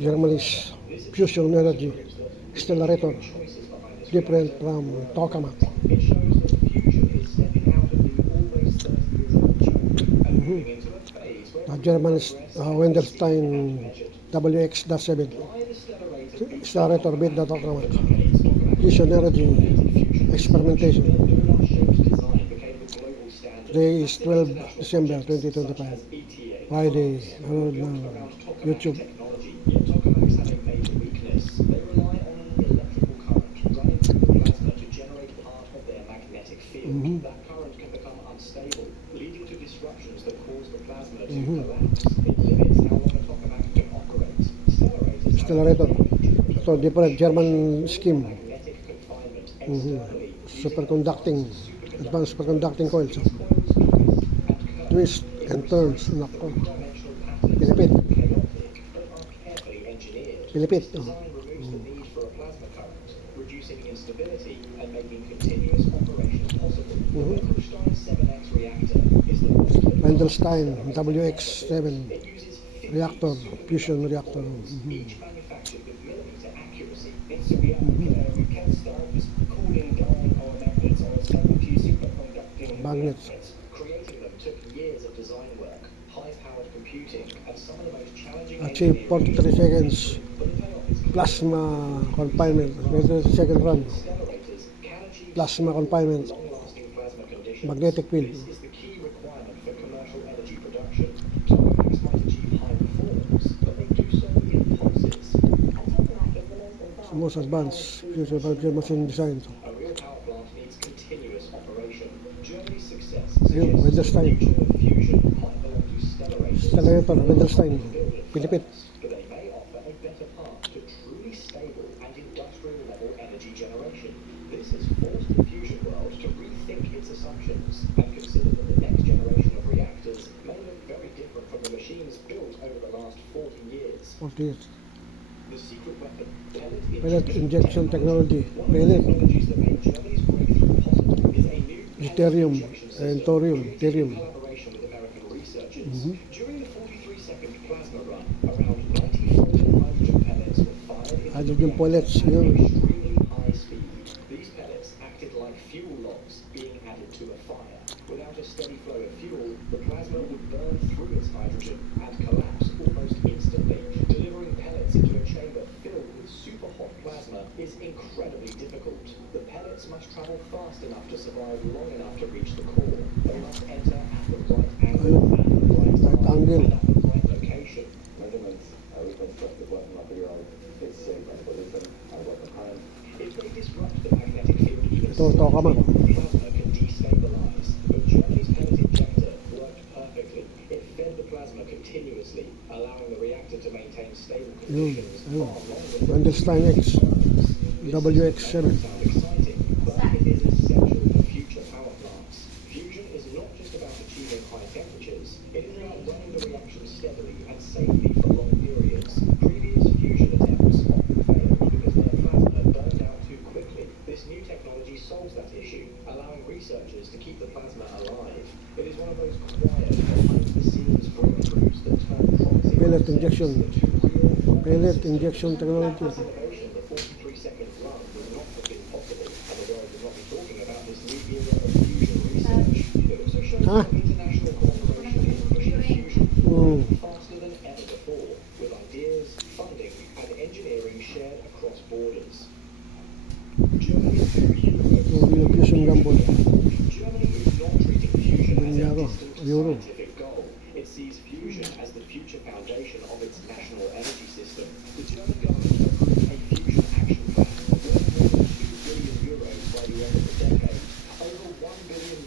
Germany's fusion energy accelerator, different from tokamak. Germany's Wendelstein WX-7 accelerator with the tokamak. Fusion energy experimentation. Today is 12 December 2025. Friday, YouTube. That current can become unstable, leading to disruptions that cause the plasma to collapse. It limits how long a tokamak can operate. Accelerator. So different German scheme. Superconducting, advanced superconducting coils. Twist and turns. Nako. Pilipit. Pilipit. Reducing instability and making continuous operation possible. The Wendelstein 7X reactor is the Wendelstein WX7 reactor, fusion reactor. Each manufactured with millimeter accuracy. It's a reactor that can start with cooling down our magnets or substitute superconducting Magnets. Creating them took years of design work, high-powered computing, and some of the most challenging Achieve 43 seconds plasma confinement, 43 second run, plasma confinement, magnetic field. This is the key requirement for commercial energy production. Tokamaks might achieve high performance, but they do so in pulses. Most advanced future machine design. A real power plant needs continuous operation. Germany's success Ayun, Wendelstein. fusion might belong to Stellarator. Accelerator, Wendelstein, Pilipit. But they may offer a better path to truly stable and industrial level energy generation. This has forced the fusion world to rethink its assumptions and consider that the next generation of reactors may look very different from the machines built over the last 40 years. 40 years. The secret weapon, Pellet injection technology, pellet, technologies that made Germany's breakthrough possible is a new deuterium, and thorium, deuterium. collaboration with American researchers. During the 43-second plasma run, around 94 hydrogen pellets were fired into Hydrogen pellets, at yun. extremely high speed. These pellets acted like fuel logs being added to a fire. Without a steady flow of fuel, the plasma would burn through its hydrogen and collapse almost instantly. Delivering pellets into a chamber filled with super hot plasma is incredibly difficult. The pellets must travel fast enough to survive long enough to reach the core. They must enter at the right angle and the right time and at the right location. Measurements reconstructed what material is safe and position and what the current. If they disrupt the magnetic field even Ito, tokamak. plasma can destabilize, but Germany's pellet injector worked perfectly. It fed the plasma continuously, allowing the reactor to maintain stable Yun, conditions ayun. far longer than Wendelstein X, WX7. sound exciting, but it is essential for future power plants. Fusion is not just about achieving high temperatures, it is about running the reaction steadily and safely for long periods. Previous fusion attempts often failed because their plasma burned out too quickly. This new technology solves that issue, allowing researchers to keep the plasma alive. It is one of those quiet, behind-the-scenes breakthroughs that turn promising Pellet injection, into real pellet injection technology. innovation. The 43-second run would not have been possible, and the world would not be talking about this new era of fusion research. It also shows Huh? that international cooperation is pushing fusion faster than ever before, with ideas, funding, and engineering shared across borders. Germany is Fusion gamble. Germany is not treating fusion as a Euro. distant Euro. scientific goal. It sees fusion as the future foundation of its national energy system. The German government approved a fusion action plan worth more than €2 billion by the end of the decade. Over €1 billion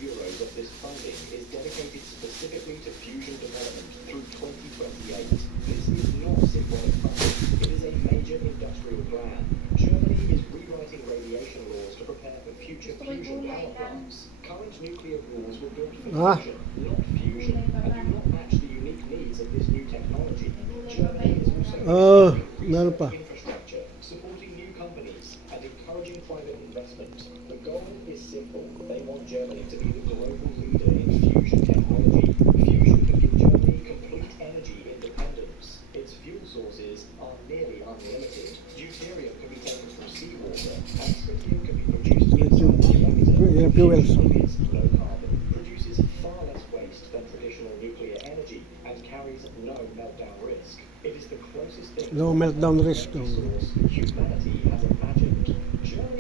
of this funding is dedicated specifically to fusion development through 2028. This is not symbolic funding. It is a major industrial plan. Germany is rewriting radiation laws to prepare for future fusion power plants. Current nuclear rules were built for fusion, not fusion, and do not match the unique needs of this new technology. Germany is also Meron pa. infrastructure, supporting new companies, and encouraging private investment. The goal is simple. They want Germany to be the global leader in fusion technology. Fusion could give Germany complete energy independence. Its fuel sources resources are nearly unlimited. Deuterium can be taken from seawater, and tritium can be produced inside a reactor. Fuels. Fusion is low carbon, produces far less waste than traditional nuclear energy, and carries no meltdown risk. It is the closest thing No meltdown risk. to source humanity has imagined. Germany